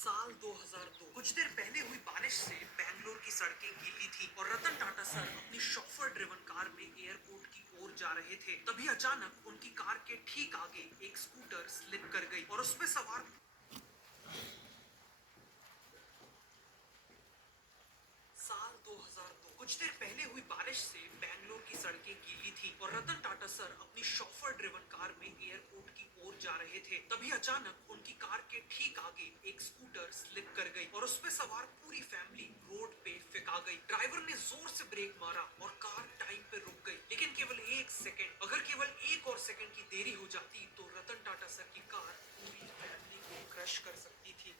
साल 2002 कुछ देर पहले हुई बारिश से बैंगलोर की सड़कें गीली थी और रतन टाटा सर अपनी शॉफर ड्रिवन कार में एयरपोर्ट की ओर जा रहे थे। तभी अचानक उनकी कार के ठीक आगे एक स्कूटर स्लिप कर गई और उसमें सवार साल 2002 कुछ देर पहले हुई बारिश से बैंगलोर की सड़कें गीली थी और रतन टाटा सर अपनी शॉफर ड्रिवन कार में एयरपोर्ट की ओर जा रहे थे। तभी अचानक उनकी कार के ठीक आगे एक स्कूटर स्लिप कर गई और उसमें सवार पूरी फैमिली रोड पे फेंका गई। ड्राइवर ने जोर से ब्रेक मारा और कार टाइम पे रुक गई, लेकिन केवल एक सेकंड, अगर केवल एक और सेकंड की देरी हो जाती तो रतन टाटा सर की कार पूरी फैमिली को क्रश कर सकती थी।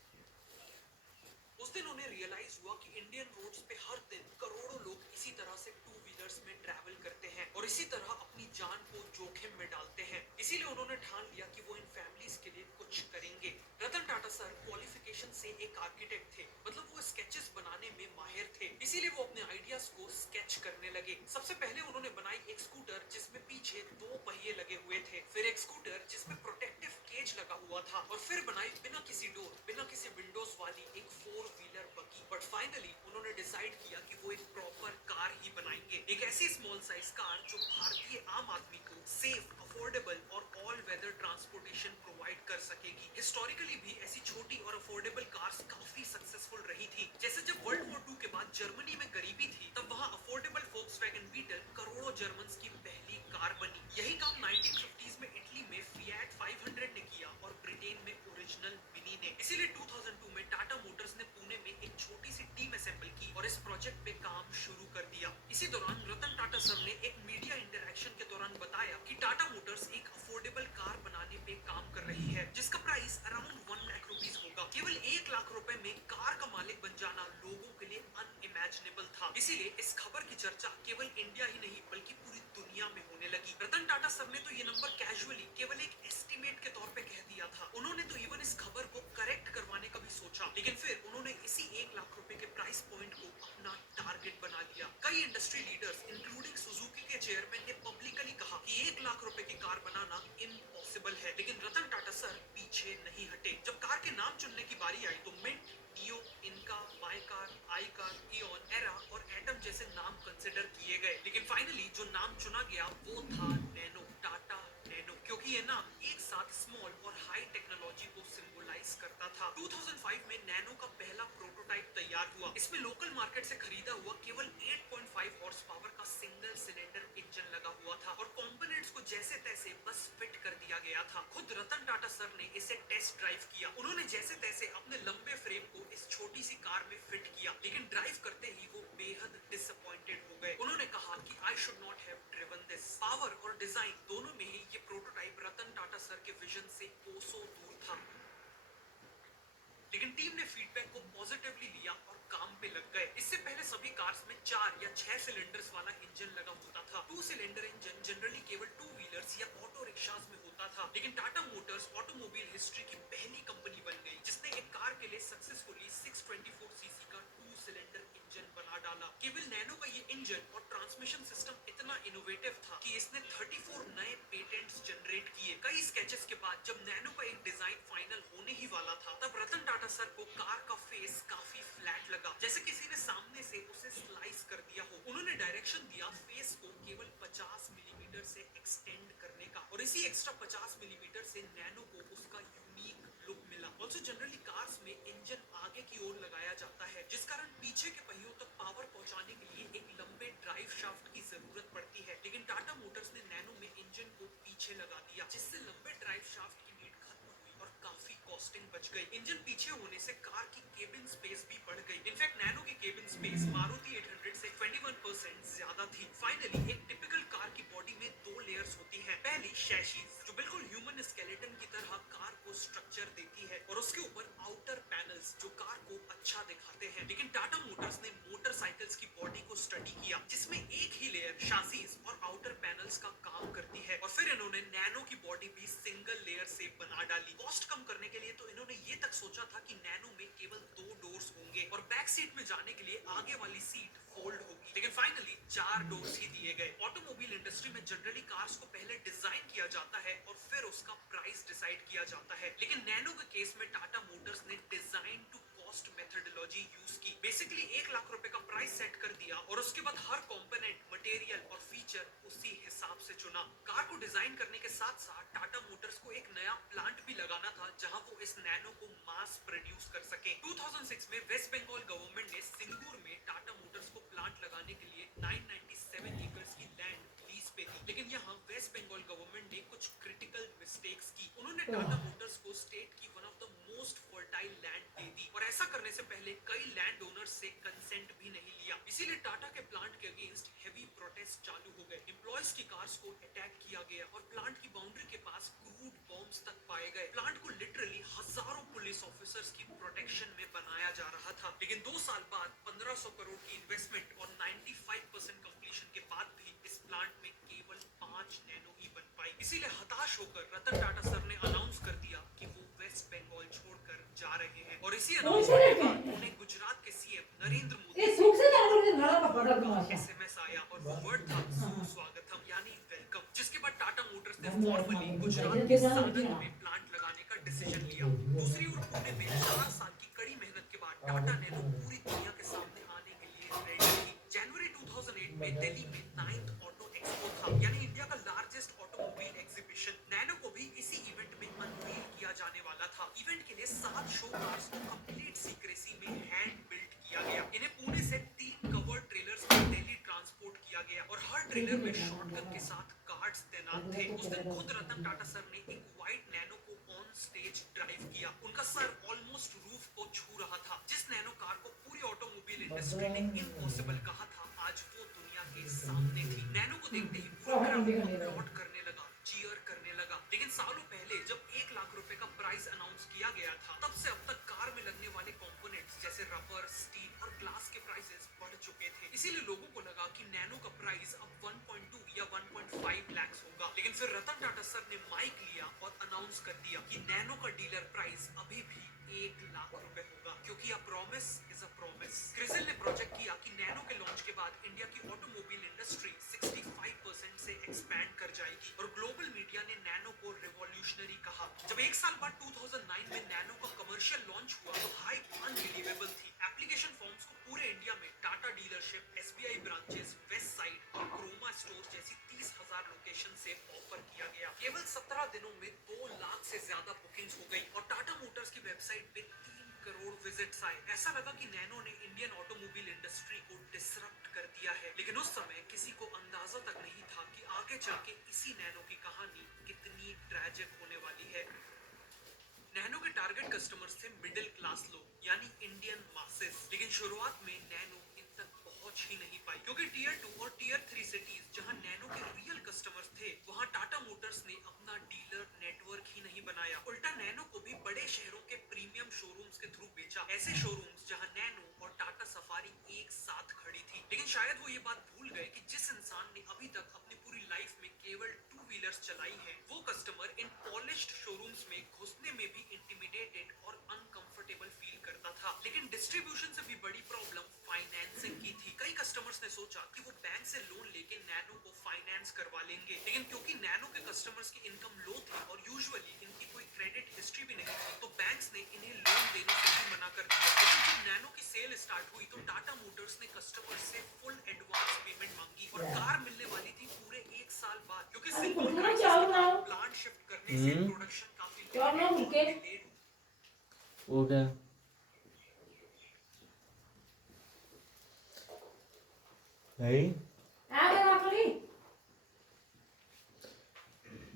उस दिन उन्हें रियलाइज हुआ कि इंडियन रोड्स पे हर दिन करोड़ों लोग इसी तरह से टू व्हीलर्स में ट्रैवल करते हैं और इसी तरह अपनी जान को जोखिम में डालते हैं। इसीलिए उन्होंने ठान लिया कि वो इन फैमिलीज के लिए कुछ करेंगे। रतन टाटा सर क्वालिफिकेशन से एक आर्किटेक्ट थे, मतलब वो स्केचेस बनाने में माहिर थे। इसीलिए वो अपने आइडियाज को स्केच करने लगे। सबसे पहले उन्होंने बनाई एक स्कूटर जिसमें पीछे दो पहिए लगे हुए थे, फिर एक स्कूटर जिसमें प्रोटेक्टिव केज लगा हुआ था और फिर बनाई बिना किसी डोर, बिना किसी विंडोज वाली एक फोर व्हीलर बगी। बट फाइनली उन्होंने डिसाइड किया कि वो एक प्रॉपर कार ही बनाएंगे, एक ऐसी स्मॉल साइज कार जो भारतीय आम आदमी को सेफ, अफोर्डेबल और ऑल वेदर ट्रांसपोर्टेशन प्रोवाइड कर सकेगी। हिस्टोरिकली भी ऐसी छोटी और अफोर्डेबल कार्स काफी सक्सेसफुल रही थी। जैसे जब वर्ल्ड वॉर 2 के बाद जर्मनी में गरीबी थी, तब वहां अफोर्डेबल फोक्सवैगन बीटल करोड़ों जर्मन्स की पहली कार बनी। यही काम 1950s में इटली में फिएट 500 ने किया और ब्रिटेन में ओरिजिनल मिनी ने। इसीलिए 2002 में टाटा मोटर्स ने पुणे में एक छोटी सी टीम असेंबल की और इस प्रोजेक्ट पे काम शुरू कर दिया। इसी दौरान रतन टाटा सर ने एक मीडिया इंटरेक्शन के दौरान बताया कि टाटा मोटर्स एक अफोर्डेबल कार बनाने पे काम कर रही है, जिसका प्राइस अराउंड 1 लाख रुपीस होगा। केवल 1 लाख रुपए में कार का मालिक बन जाना लोगों के लिए अनइमेजिनेबल था। इसीलिए इस खबर की चर्चा केवल इंडिया ही नहीं बल्कि पूरी दुनिया में होने लगी। रतन टाटा सर ने तो ये नंबर कैजुअली केवल एक एस्टिमेट के तौर पे कह दिया था। उन्होंने तो इवन इस खबर को करेक्ट करवाने का भी सोचा, लेकिन फिर उन्होंने इसी 1 लाख रुपए के प्राइस पॉइंट को अपना टारगेट बना लिया। कई इंडस्ट्री लीडर्स इंक्लूडिंग सुजुकी के चेयरमैन ने पब्लिकली कहा कि 1 लाख रुपए की कार बनाना इम्पॉसिबल है, लेकिन रतन टाटा सर पीछे नहीं हटे। जब कार के नाम चुनने की बारी आई तो मिंट, नियो, इनका, बाइकार, आईकार, इयॉन, एरा और एटम जैसे नाम कंसिडर किए गए, लेकिन फाइनली जो नाम चुना गया वो था नैनो, टाटा नैनो, क्योंकि ये नाम एक साथ स्मॉल और हाई टेक्नोलॉजी को सिंबलाइज करता था। 2005 में नैनो का पहला प्रोटोटाइप तैयार हुआ। इसमें लोकल मार्केट से खरीदा हुआ केवल 8.5 हॉर्स पावर का सिंगल सिलेंडर इंजन लगा हुआ था और कंपोनेंट्स को जैसे तैसे बस फिट कर दिया गया था। खुद रतन टाटा सर ने इसे टेस्ट ड्राइव किया। उन्होंने जैसे तैसे अपने लंबे फ्रेम को इस छोटी सी कार में फिट किया, लेकिन ड्राइव करते ही वो बेहद डिसअपॉइंटेड हो गए। उन्होंने कहा कि I should not have driven this. Power और डिजाइन दोनों में ही ये प्रोटोटाइप रतन टाटा सर के विजन से कोसों दूर था। लेकिन टीम ने फीडबैक को पॉजिटिवली लिया और काम पे लग गए। इससे पहले सभी कार्स में 4 या 6 सिलेंडर्स वाला इंजन लगा होता था। 2 सिलेंडर इंजन जनरली केवल टू व्हीलर्स या ऑटो रिक्शास में होता था, लेकिन टाटा मोटर्स ऑटोमोबाइल हिस्ट्री की पहली कंपनी बन गई जिसने एक कार के लिए सक्सेसफुली 624 सीसी का 2 सिलेंडर इंजन बना डाला। केवल नैनो का ये इंजन और ट्रांसमिशन सिस्टम इतना इनोवेटिव था कि इसने 34 नए पेटेंट्स जनरेट किए। कई स्केचेस के बाद जब नैनो का एक डिजाइन फाइनल होने ही वाला था, तब रतन टाटा सर को कार का फेस काफी फ्लैट लगा, जैसे किसी ने सामने से उसे स्लाइस कर दिया हो। उन्होंने डायरेक्शन दिया फेस को केवल 50 मिलीमीटर से एक्सटेंड करने का और इसी एक्स्ट्रा 50 मिलीमीटर से नैनो को उसका यूनिक लुक मिला। ऑल्सो जनरली कार्स में इंजन आगे की ओर लगाया जाता है, जिस कारण पीछे के पहियों तक पावर पहुंचाने के लिए एक लंबे ड्राइव शाफ्ट की जरूरत पड़ती है, लेकिन टाटा मोटर्स ने नैनो में इंजन को पीछे लगा दिया, जिससे लंबे ड्राइव शाफ्ट की नीड खत्म हुई और काफी कॉस्टिंग बच गई। इंजन पीछे होने से कार की केबिन स्पेस भी बढ़ गई। इनफैक्ट नैनो की केबिन स्पेस मारुति 800 से 21% ज्यादा थी। फाइनली एक टिपिकल कार की बॉडी में 2 लेयर्स होती हैं। पहली शैशीज, जो बिल्कुल ह्यूमन स्केलेटन की तरह कार को स्ट्रक्चर देती है, और उसके ऊपर आउटर पैनल्स जो कार को अच्छा दिखाते हैं। लेकिन टाटा मोटर्स ने मोटरसाइकिल्स की बॉडी को स्टडी किया, जिसमें एक ही लेयर शासीज और आउटर पैनल्स का काम करती है, और फिर इन्होंने नैनो की बॉडी भी सिंगल लेयर से बना डाली। कॉस्ट कम करने के लिए तो इन्होंने ये तक सोचा था कि नैनो में केवल 2 डोर्स होंगे और बैक सीट में जाने के लिए आगे वाली सीट फोल्ड होगी, लेकिन फाइनली 4 डोर्स ही दिए गए। ऑटोमोबाइल इंडस्ट्री में जनरली कार्स को पहले डिजाइन किया जाता है और फिर उसका प्राइस डिसाइड किया जाता है, लेकिन नैनो के केस में टाटा मोटर्स ने design to cost methodology use की। बेसिकली 1 लाख रुपए का प्राइस सेट कर दिया और उसके बाद हर कंपोनेंट, मटेरियल और फीचर उसी हिसाब से चुना। कार को डिजाइन करने के साथ साथ टाटा मोटर्स को एक नया प्लांट भी लगाना था जहां वो इस नैनो को मास प्रोड्यूस कर सके। 2006 में वेस्ट बंगाल गवर्नमेंट ने सिंगूर में टाटा मोटर्स को प्लांट लगाने के लिए 997 एकर्स की लैंड लीज पे दी, लेकिन यहाँ वेस्ट बंगाल गवर्नमेंट ने कुछ क्रिटिकल मिस्टेक्स की। उन्होंने टाटा मोटर्स को स्टेट की one of the most fertile land दे दी और ऐसा करने से पहले कई लैंड ओनर्स से कंसेंट भी नहीं लिया। इसीलिए टाटा के प्लांट के अगेंस्ट हेवी प्रोटेस्ट चालू हो गए। एम्प्लॉयज की कार्स को अटैक किया गया और प्लांट की बाउंड्री के पास क्रूड बॉम्ब्स तक पाए गए। प्लांट को लिटरली हजारों पुलिस ऑफिसर्स की प्रोटेक्शन में बनाया जा रहा था, लेकिन 2 साल बाद 1500 करोड़ की इन्वेस्टमेंट और 95% कंप्लीशन के बाद भी इस प्लांट में केवल 5 नैनो ही बन पाई। इसीलिए हताश होकर रतन टाटा सर ने अनाउंस कर दिया कि वो वेस्ट बंगाल छोड़कर जा रहे हैं और इसी अनाउंसमेंट के बाद उन्हें गुजरात के सीएम नरेंद्र मोदी एसएमएस आया और वो वर्ड था सुस्वागतम यानी वेलकम, जिसके बाद टाटा मोटर्स ने फॉर्मली गुजरात के सानंद में प्लांट लगाने का डिसीजन लिया। दूसरी ओर पुणे में 4 साल की कड़ी मेहनत के बाद टाटा नैनो पूरी दुनिया के सामने आने के लिए रेडी थी। जनवरी 2008 में दिल्ली में 9th ऑटो एक्सपो था, यानी इंडिया का लार्जेस्ट ऑटोमोबाइल एग्जीबिशन। नैनो को भी इसी इवेंट में अनवील किया जाने वाला था। इवेंट के लिए 7 शो कार्स को कंप्लीट सीक्रेसी में हैंड बिल्ड किया गया। इन्हें पुणे से 3 कवर्ड ट्रेलर्स में दिल्ली ट्रांसपोर्ट किया गया और हर ट्रेलर में शॉटगन के साथ गार्ड्स तैनात थे। उस दिन खुद रतन टाटा सर ने एक व्हाइट नैनो को ऑन स्टेज ड्राइव किया। उनका सर ऑलमोस्ट रूफ को छू रहा था। जिस नैनो कार को पूरी ऑटोमोबाइल इंडस्ट्री ने इम्पॉसिबल कहा था, आज वो दुनिया के सामने थी। नैनो को देखते ही पूरा क्राउड अपलॉड करने लगा, चीयर करने लगा। लेकिन सालों पहले जब 1 लाख रुपए का प्राइस अनाउंस किया गया था, तब से अब तक कार में लगने वाले कंपोनेंट्स जैसे रबर, स्टील और ग्लास के प्राइसेस बढ़ चुके थे। इसीलिए लोगों को लगा कि नैनो का प्राइस अब 1.2 या 1.5 लाख होगा। लेकिन फिर रतन टाटा सर ने माइक लिया और अनाउंस कर दिया कि नैनो का डीलर प्राइस अभी भी 1 लाख रुपए होगा, क्योंकि a promise is a promise. CRISIL ने प्रोजेक्ट किया कि नैनो के लॉन्च के बाद इंडिया की ऑटोमोबाइल इंडस्ट्री 65% से एक्सपैंड कर जाएगी और ग्लोबल मीडिया ने नैनो को रिवॉल्यूशनरी कहा। जब 1 साल बाद 2009 में नैनो का कमर्शियल लॉन्च हुआ तो हाइप अनबिलीवेबल थी। एप्लीकेशन फॉर्म्स को पूरे इंडिया में Tata dealership, SBI branches, west side और क्रोमा स्टोर जैसी 30,000 लोकेशन से ऑफर किया गया। केवल 17 दिनों में 2 लाख से ज्यादा बुकिंग्स हो गई और टाटा मोटर्स की वेबसाइट पे 3 करोड़ विजिट्स आए। ऐसा लगा कि नैनो ने इंडियन ऑटोमोबाइल इंडस्ट्री को डिसरप्ट कर दिया है। लेकिन उस समय किसी को अंदाजा तक नहीं था कि आगे चल के इसी नैनो की कहानी कितनी ट्रैजिक होने वाली है। नैनो के टारगेट कस्टमर्स थे मिडिल क्लास लोग यानी इंडियन मासेस, लेकिन शुरुआत में नैनो इन तक पहुंच ही नहीं पाई, क्योंकि टियर 2 और टियर 3 सिटीज जहां नैनो के रियल कस्टमर्स थे, वहां टाटा मोटर्स ने अपना डीलर नेटवर्क ही नहीं बनाया। उल्टा नैनो को भी बड़े शहरों के प्रीमियम शोरूम्स के थ्रू बेचा, ऐसे शोरूम्स जहां नैनो और टाटा सफारी एक साथ खड़ी थी। लेकिन शायद वो ये बात भूल गए कि जिस इंसान ने अभी तक अपनी पूरी लाइफ में केवल 2 व्हीलर्स चलाई है, वो कस्टमर इन पॉलिश्ड शोरूम्स में घुसने में भी इंटिमिडेटेड और अनकंफर्टेबल फील करता था। लेकिन डिस्ट्रीब्यूशन से भी बड़ी प्रॉब्लम फाइनेंसिंग की थी। कई कस्टमर्स ने सोचा कि वो बैंक से लोन लेके नैनो को फाइनेंस करवा लेंगे, लेकिन क्योंकि नैनो के कस्टमर्स की इनकम लो थी और यूजुअली इनकी कोई क्रेडिट हिस्ट्री भी नहीं थी, तो बैंक्स ने इन्हें लोन देने से भी मना कर दिया। लेकिन जब नैनो की सेल स्टार्ट हुई तो टाटा मोटर्स ने कस्टमर्स से फुल एडवांस पेमेंट मांगी और कार मिलने वाली थी पूरे 1 साल बाद, क्योंकि सिंपल प्लांट शिफ्ट करने से प्रोडक्शन काफी डिलेड हो गया।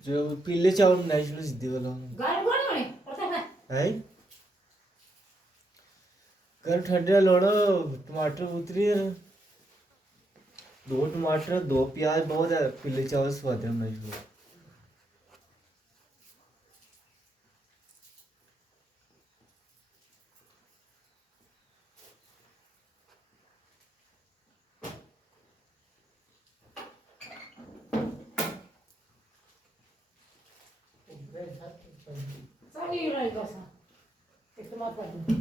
जो पीले चावल बनाई शुरू सीधी वाला है कर ठंडा लोड़ो टमाटर उतरी 2 टमाटर 2 प्याज बहुत है। पीले चावल स्वाद बनाई शुरू ਸਾਰੀ ਲੜਾਈ ਬਸ ਇਤਮਾਦ ਕਰ ਦੂੰ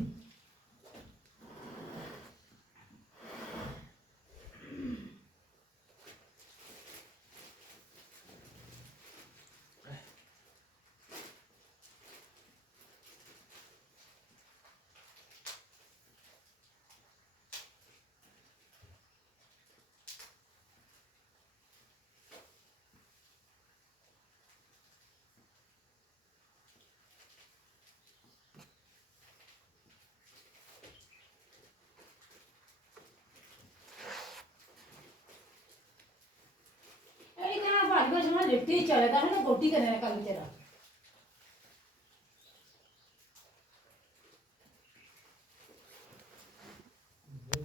ਇਹ ਕਿਹੜਾ ਭਾਜੀ ਮੈਂ ਲਿਫਟੀ ਚੱਲਦਾ ਹੈ ਨਾ ਗੋਟੀ ਕਰਨੇ ਕਾ ਤੇਰਾ